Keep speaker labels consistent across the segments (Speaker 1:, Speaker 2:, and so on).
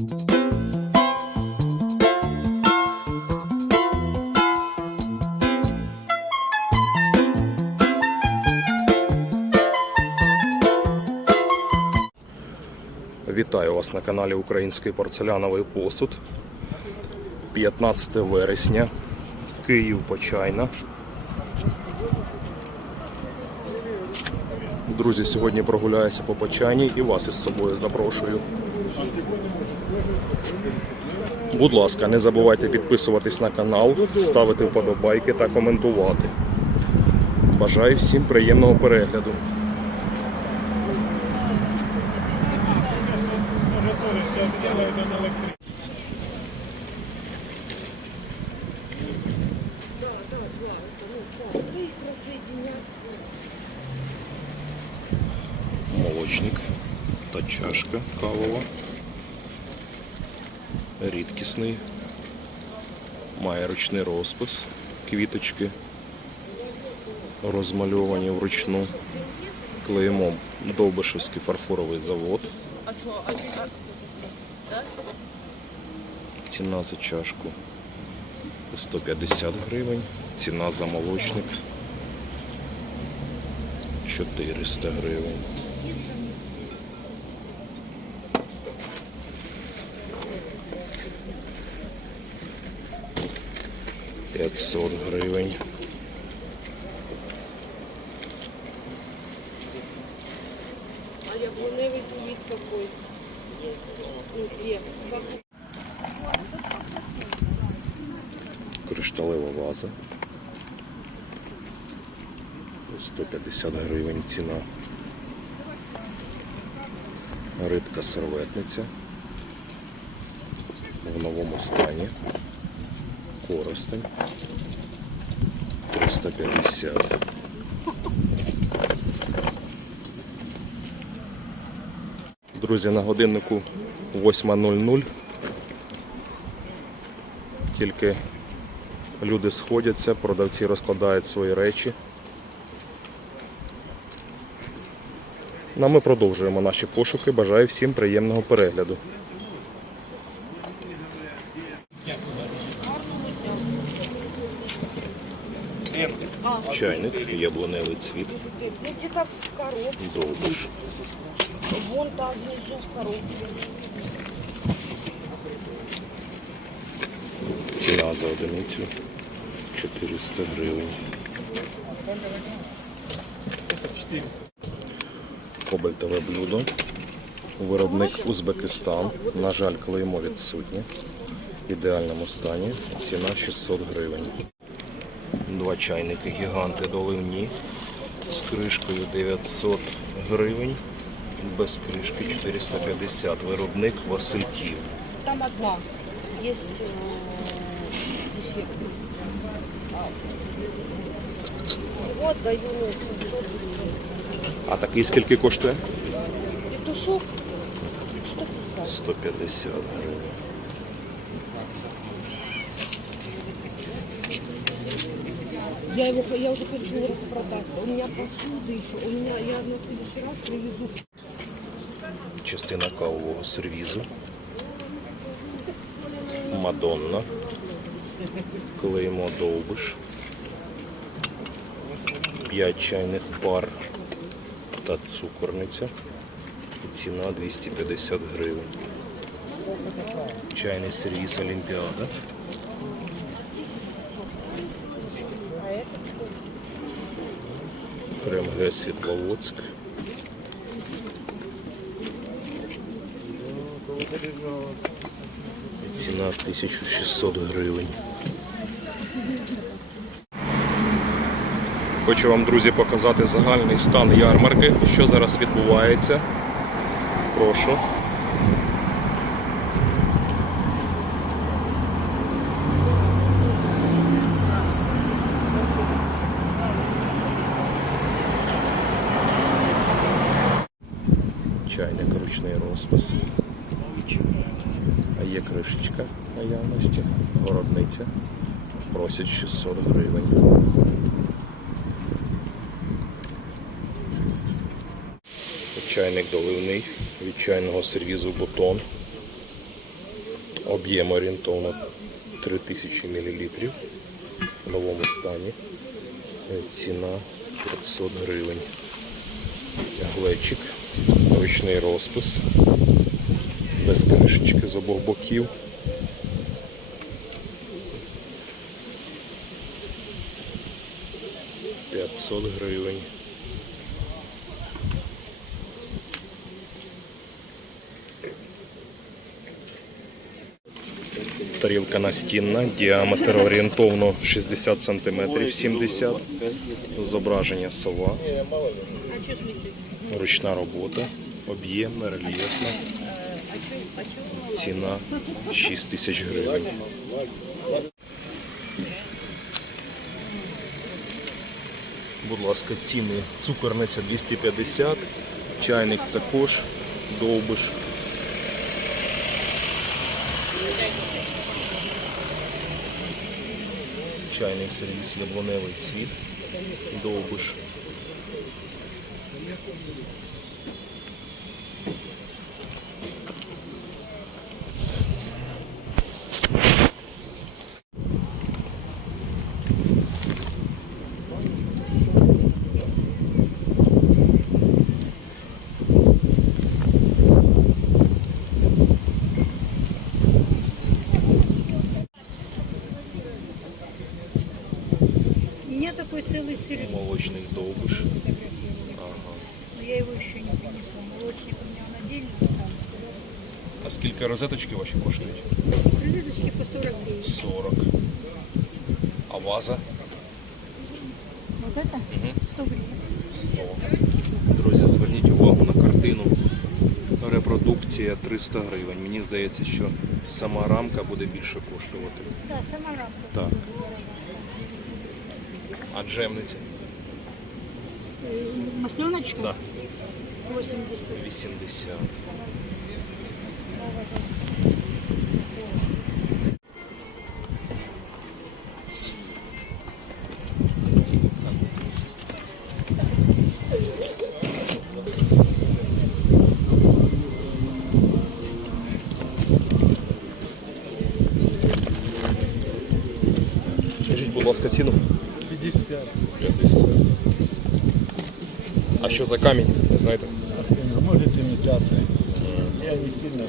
Speaker 1: Вітаю вас на каналі Український порцеляновий посуд. 15 вересня, Київ Почайна. Друзі, сьогодні прогуляюся по Почайні і вас із собою запрошую. Будь ласка, не забувайте підписуватись на канал, ставити вподобайки та коментувати. Бажаю всім приємного перегляду. молочник та чашка кавова. Рідкісний. Має ручний розпис. Квіточки розмальовані вручну. Клеїмо Довбишевський фарфоровий завод. Ціна за чашку 150 гривень. Ціна за молочник 400 гривень. П'ятсот гривень.
Speaker 2: А яблуневый цвет какой? Две.
Speaker 1: Кришталева ваза. 150 гривень ціна. Рибка серветниця. В новому стані. Коростень. 350. Друзі, на годиннику 8.00. Тільки люди сходяться, продавці розкладають свої речі. Ну, а ми продовжуємо наші пошуки. Бажаю всім приємного перегляду. Чайник, яблуневий цвіт, довбиш.
Speaker 2: Вон там внизу в коробке.
Speaker 1: Ціна за одиницю 400 гривень. Кобальтове блюдо. Виробник Узбекистан. На жаль, клеймо відсутнє. В ідеальному стані. Ціна 600 гривень. Два чайники гіганти доливні. З кришкою 900 гривень. Без кришки 450. Виробник Васильків.
Speaker 2: Там одна. Э, дефект. Вот даю ну, 700 гривен.
Speaker 1: А такий скільки коштує?
Speaker 2: Петушок 150.
Speaker 1: 150 гривень.
Speaker 2: Я его, я уже хочу распродать. У меня посуды еще. У меня, я на следующий раз привезу.
Speaker 1: частина кавового сервізу. Мадонна. Клеймо довбиш. 5 чайних пар та цукорниця. Ціна 250 гривень. Чайний сервіз Олімпіада. Крем Г Світловодськ. Ціна 1600 гривень. Хочу вам, друзі, показати загальний стан ярмарки, що зараз відбувається. Прошу. Чайник ручний розпис. А є кришечка наявності, городниця. Просять 600 гривень. Чайник доливний від чайного сервізу бутон. Об'єм орієнтовно 3000 мл в новому стані. Ціна 500 гривень. Глечик, ручний розпис, без кришечки з обох боків. П'ятсот гривень. Тарілка настінна, діаметр орієнтовно 60 см, 70 Зображення сова, ручна робота, об'ємна, рельєфна. Ціна 6 тисяч гривень. Будь ласка, ціни. Цукорниця 250, чайник також, довбиш. Чайний сервіс яблуневий цвіт, довбиш.
Speaker 3: У меня целый сервис.
Speaker 1: Молочний.
Speaker 3: Но я его еще не принесла. Молочник у меня на отдельной станции.
Speaker 1: А скільки розеточки ваші коштують?
Speaker 3: Кредиточки по 40 гривен.
Speaker 1: 40. А ваза?
Speaker 3: Вот это 100 гривен.
Speaker 1: 100. Друзі, зверніть увагу на картину. Репродукція 300 гривень. Мені здається, що сама рамка буде більше коштувати.
Speaker 3: Да, сама рамка.
Speaker 1: Так. А джемниця?
Speaker 3: Э, Масленочка?
Speaker 1: Да.
Speaker 3: 80.
Speaker 1: 80. Скажіть, будь ласка, ціну? Що за камінь? Не знаєте?
Speaker 4: Может имитация. Я не сильно.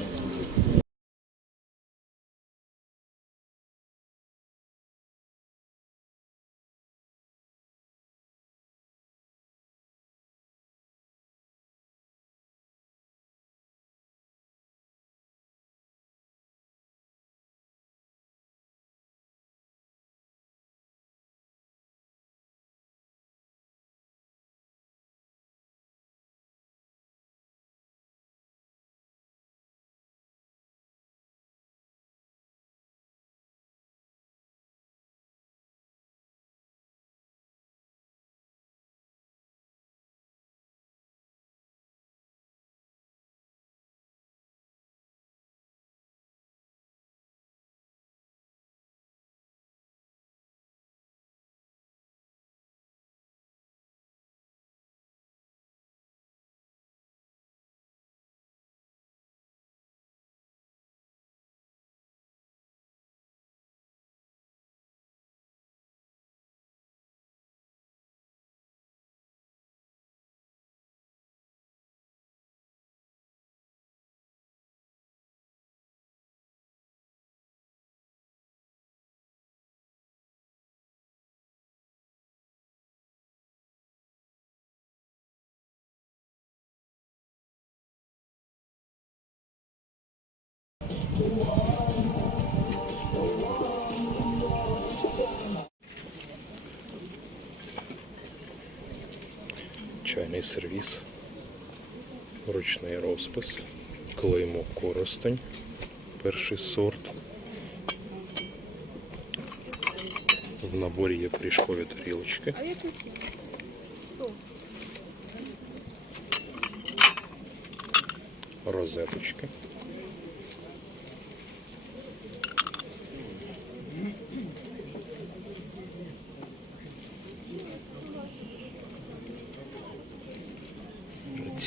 Speaker 1: Чайний сервіс, ручний розпис, клеймо коростень, перший сорт. В наборі є пріжкові тарілочки.
Speaker 3: А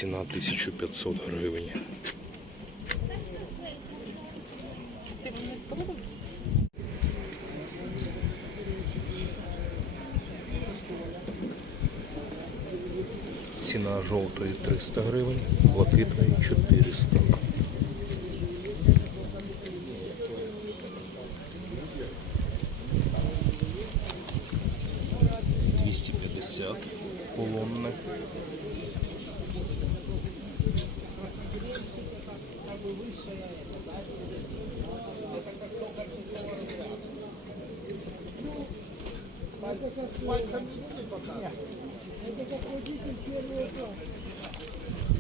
Speaker 3: яку ціну? 100.
Speaker 1: розеточки. Ціна 1500 гривень. Ціна жовтої 300 гривень, блакитної 400. Двісті п'ятдесят колонне.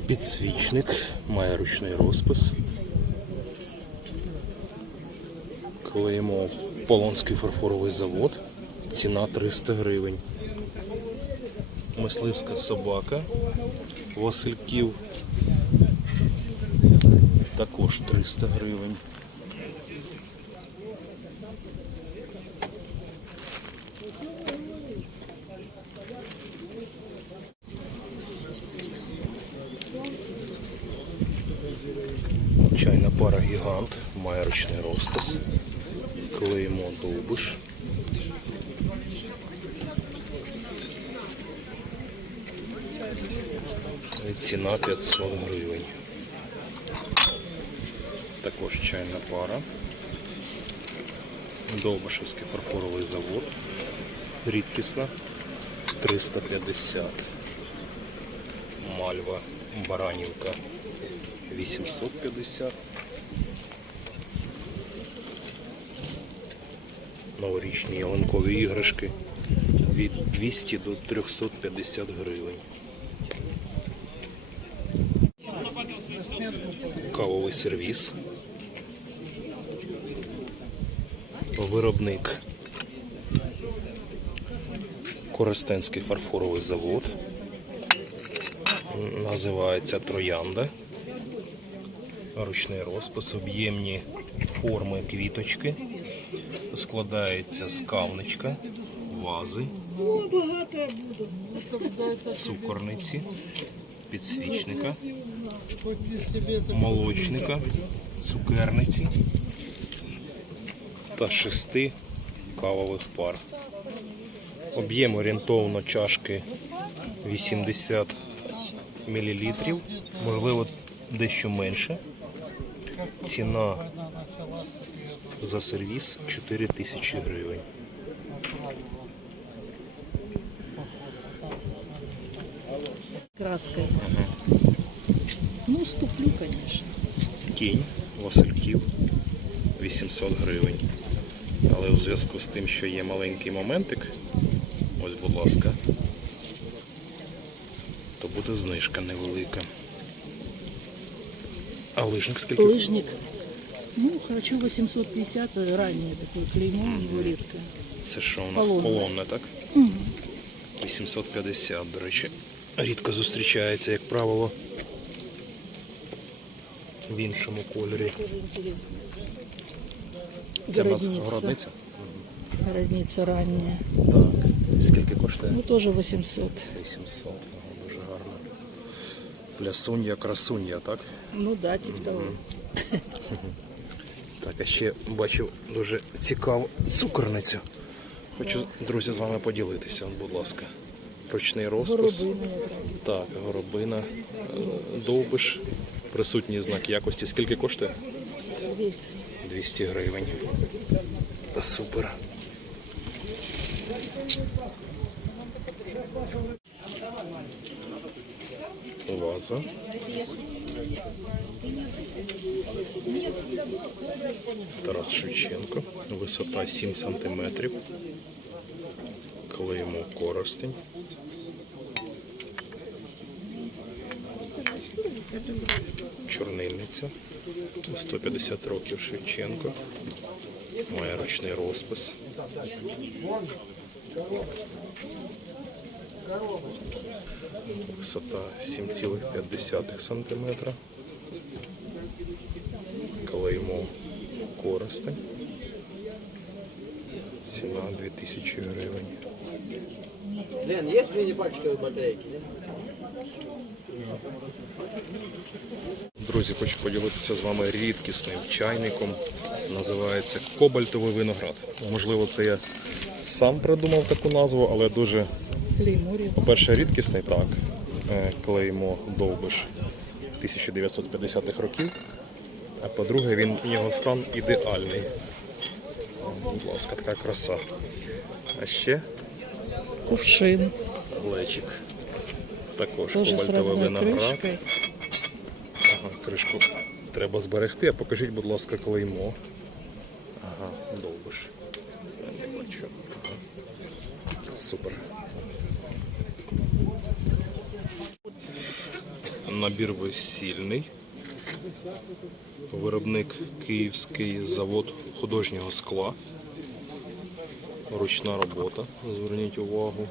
Speaker 1: Підсвічник має ручний розпис. Клеїмо Полонський фарфоровий завод. Ціна 300 гривень. Мисливська собака Васильків. Також 300 гривень. Чайна пара гігант, має ручний розпис. Клеїмо довбиш. Ціна 500 гривень. Також чайна пара. Довбишевський фарфоровий завод. Рідкісна 350. Мальва Баранівка 850. Новорічні ялинкові іграшки від 200 до 350 гривень. Кавовий сервіс. Виробник Коростенський фарфоровий завод. Називається Троянда. Ручний розпис, об'ємні форми квіточки. Складається з кавничка, вази, цукорниці, підсвічника, молочника, цукерниці та шести кавових пар. Об'єм орієнтовно чашки 80 мл, можливо, дещо менше. Ціна за сервіс 4 тисячі гривень.
Speaker 5: краской. Ну, ступлю, конечно.
Speaker 1: Кінь Васильків 800 гривень. Але у зв'язку з тим, що є маленький моментик, ось, будь ласка, то буде знижка невелика. А лижник скільки?
Speaker 5: Лыжник. Ну, хочу 850, ранее такое клеймо, его редко.
Speaker 1: Це що у нас
Speaker 5: Полонне.
Speaker 1: полонне, так? 850, до речі, рідко зустрічається, як правило, в іншому кольорі.
Speaker 5: Тоже интересно.
Speaker 1: Це в нас
Speaker 5: Городниця.
Speaker 1: городниця?
Speaker 5: Городница ранняя.
Speaker 1: Так. Скільки коштує?
Speaker 5: Ну, тоже 800.
Speaker 1: 800. Ага, Дуже гарно. Плясунья, красунья, так?
Speaker 5: Ну да, типа того.
Speaker 1: Так, а ще бачив дуже цікаву цукорницю. Хочу, друзі, з вами поділитися, будь ласка. Ручний розпис.
Speaker 5: Горобина.
Speaker 1: Так, горобина, довбиш, присутній знак якості. Скільки коштує?
Speaker 5: 200.
Speaker 1: 200 гривень. Супер. Ваза. Тарас Шевченко. Висота 7 сантиметрів. Клеїмо коростень. Чорнильниця. 150 років Шевченко. Має ручний розпис. Висота 7,5 см. Клеймо коростень. Ціна 2000 гривень.
Speaker 6: Лен, есть мини-пачковые батарейки?
Speaker 1: Друзі, хочу поділитися з вами рідкісним чайником Називається Кобальтовий виноград. Можливо, це я сам придумав таку назву, але дуже. По-перше, рідкісний так. е, Клеймо довбиш 1950-х років. А по-друге, він його стан ідеальний. Будь ласка, така краса. А ще
Speaker 5: Кувшин.
Speaker 1: глечик. Також
Speaker 5: с
Speaker 1: виноград. Ага, кришку треба зберегти, а покажіть, будь ласка, клеймо. Ага, довбиш. Я не бачу. Ага. Супер. Набір весільний. Виробник Київський завод художнього скла. Ручна робота, зверніть увагу.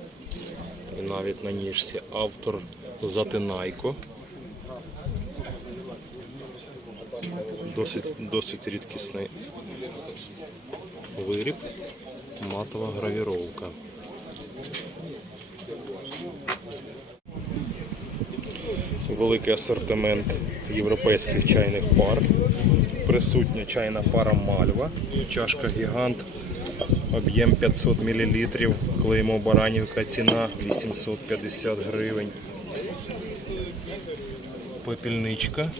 Speaker 1: І навіть на ніжці автор Затинайко. Досить, досить рідкісний виріб, матова гравіровка. Великий асортимент європейських чайних пар. Присутня чайна пара Мальва, чашка гігант, об'єм 500 мл, клеймо Баранівка, ціна 850 гривень. Попільничка.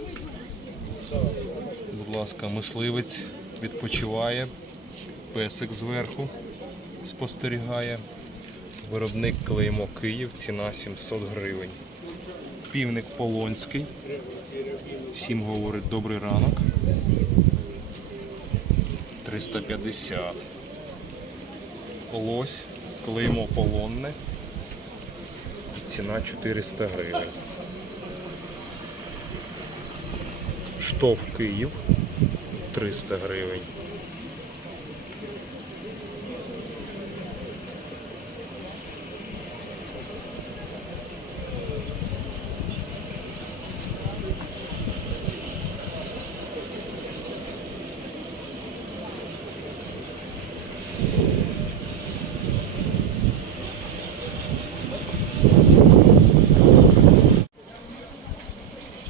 Speaker 1: Будь ласка, мисливець відпочиває, песик зверху спостерігає. Виробник клеймо Київ, ціна 700 гривень. Півник Полонський. Всім говорить добрий ранок. 350. Лось, клеймо полонне. Ціна 400 гривень. Штоф Київ 300 гривень.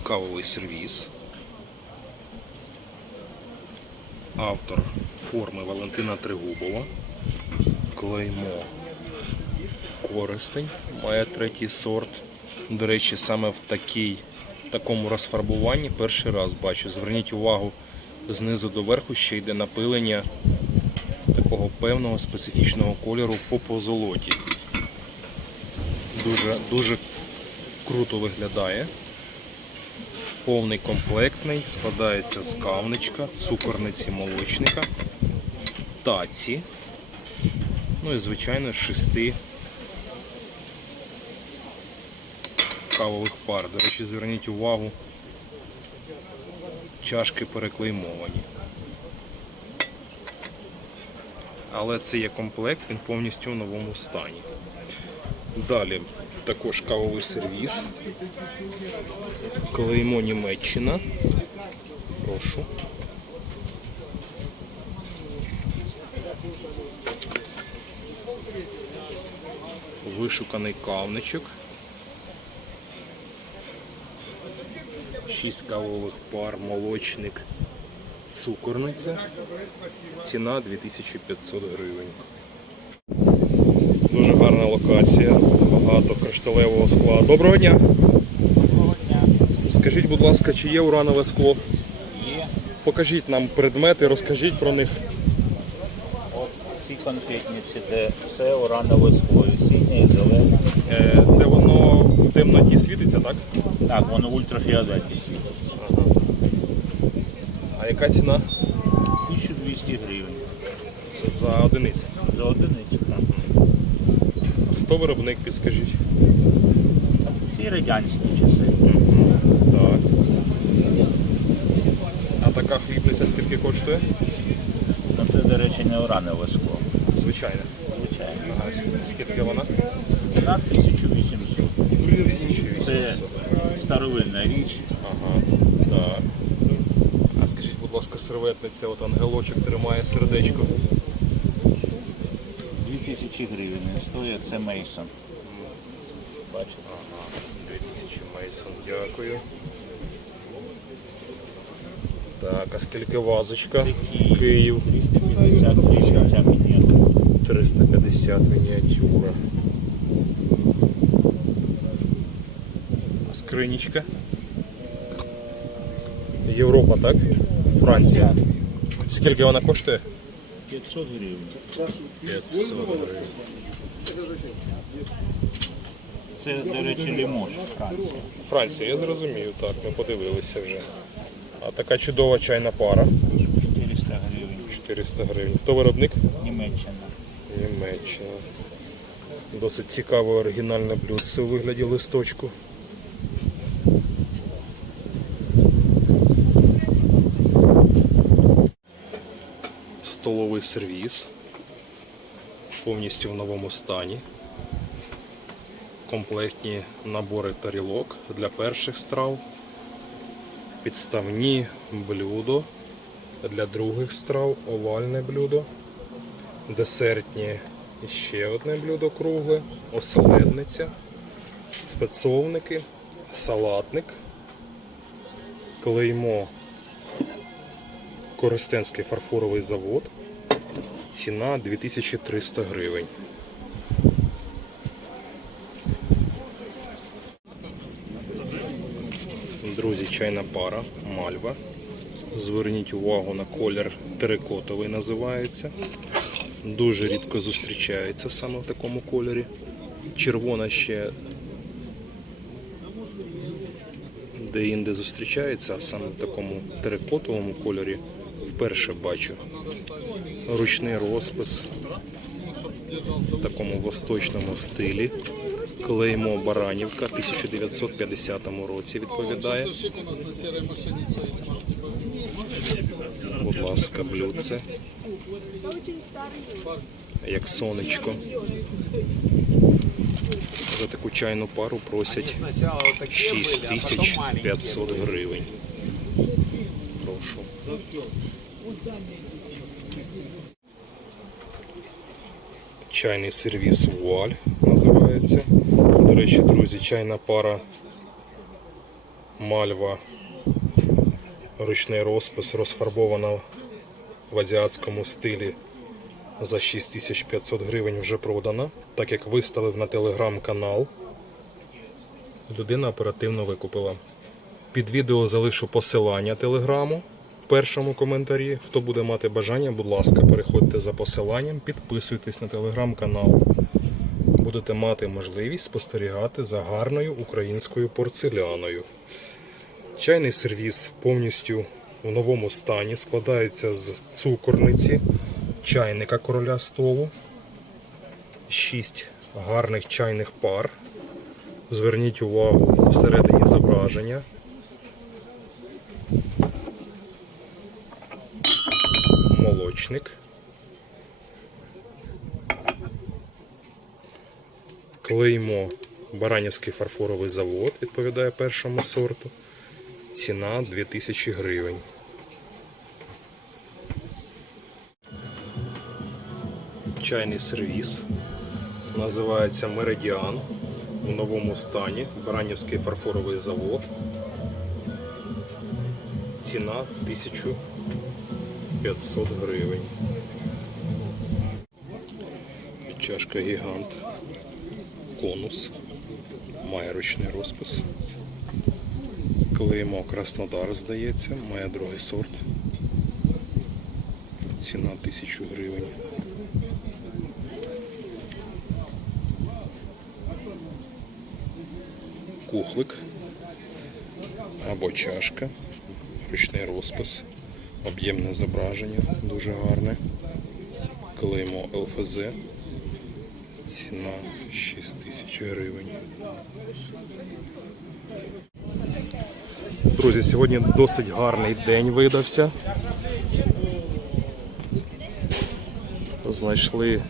Speaker 1: Кавовий сервіс. Автор форми Валентина Тригубова. Клеймо Користень. Має третій сорт. До речі, саме в такій, такому розфарбуванні перший раз бачу. Зверніть увагу, знизу до верху ще йде напилення такого певного специфічного кольору по позолоті. Дуже, дуже круто виглядає. Повний комплектний, складається з кавничка, цукорниці молочника, таці, ну і звичайно шести кавових пар. До речі, зверніть увагу, чашки переклеймовані. Але це є комплект, він повністю в новому стані. Далі також кавовий сервіс. Клеймо Німеччина. Прошу. Вишуканий кавничок. Шість кавових пар, молочник, цукорниця. Ціна 2500 гривень. Дуже гарна локація, багато кришталевого скла. Доброго дня! Доброго дня! Скажіть, будь ласка, чи є уранове скло?
Speaker 4: Є.
Speaker 1: Покажіть нам предмети, розкажіть про них.
Speaker 4: От ці конфетниці, де все уранове скло, і синє, і зелене.
Speaker 1: Е, Це воно в темноті світиться, так?
Speaker 4: Так, воно в ультрафіолеті світить.
Speaker 1: А яка ціна
Speaker 4: 1200 гривень.
Speaker 1: за одиницю?
Speaker 4: За одиницю.
Speaker 1: Хто виробник, підскажіть?
Speaker 4: Ці радянські часи.
Speaker 1: Так. А така хлібниця скільки коштує?
Speaker 4: Ну це, до речі, не уранове скло.
Speaker 1: Звичайно.
Speaker 4: Звичайно.
Speaker 1: Ага, скільки- скільки вона?
Speaker 4: Ціна 1800.
Speaker 1: 1800.
Speaker 4: Це старовинна річ.
Speaker 1: Ага, так. А скажіть, будь ласка, серветниця, от ангелочок тримає сердечко.
Speaker 4: 2000 гривень він стоїть, це Мейсон. Бачите?
Speaker 1: Ага, 2000 Мейсон, дякую. Так, а скільки вазочка?
Speaker 4: Київ.
Speaker 1: Київ.
Speaker 4: 350 гривень ця мініатюра.
Speaker 1: 350 мініатюра. А Скринічка. Європа, так? Франція. Скільки вона коштує?
Speaker 4: 500 гривень.
Speaker 1: 500 гривень.
Speaker 4: Це, до речі, лімош Франція.
Speaker 1: Франція, я зрозумів, так, ми подивилися вже. А така чудова чайна пара.
Speaker 4: 400 гривень.
Speaker 1: 400 гривень. Хто виробник?
Speaker 4: Німеччина.
Speaker 1: Німеччина. Досить цікаве оригінальне блюдце у вигляді листочку. Сервіс. Повністю в новому стані. Комплектні набори тарілок для перших страв. Підставні блюдо для других страв, овальне блюдо десертні ще одне блюдо кругле, оселедниця, спецовники, салатник, клеймо Коростенський фарфоровий завод. Ціна 2300 гривень. Друзі, чайна пара, мальва. Зверніть увагу на колір терикотовий називається. Дуже рідко зустрічається саме в такому кольорі. Червона ще де-інде зустрічається, а саме в такому терикотовому кольорі вперше бачу. Ручний розпис в такому восточному стилі. Клеймо Баранівка 1950 році відповідає. Будь ласка, блюдце. Як сонечко. За таку чайну пару просять 6500 гривень. Прошу. Чайний сервіс Вуаль називається. До речі, друзі, чайна пара Мальва. Ручний розпис розфарбована в азіатському стилі за 6500 гривень вже продана, так як виставив на телеграм-канал. Людина оперативно викупила. Під відео залишу посилання телеграму в першому коментарі. Хто буде мати бажання, будь ласка, переходьте за посиланням, підписуйтесь на телеграм-канал. Будете мати можливість спостерігати за гарною українською порцеляною. Чайний сервіс повністю в новому стані складається з цукорниці, чайника короля столу, шість гарних чайних пар. Зверніть увагу всередині зображення. Молочник. Клеймо Баранівський фарфоровий завод відповідає першому сорту. Ціна 2000 гривень. Чайний сервіс. Називається Меридіан в новому стані. Баранівський фарфоровий завод. Ціна 1500 гривень. Чашка гігант. Конус. Має ручний розпис. Клеймо Краснодар, здається, має другий сорт. Ціна 1000 гривень. Кухлик або чашка, ручний розпис, об'ємне зображення, дуже гарне. Клеймо ЛФЗ. Ціна 6000 гривень. Друзі, сьогодні досить гарний день видався. Знайшли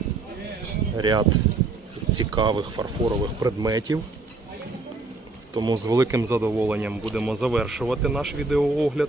Speaker 1: ряд цікавих фарфорових предметів. Тому з великим задоволенням будемо завершувати наш відеоогляд.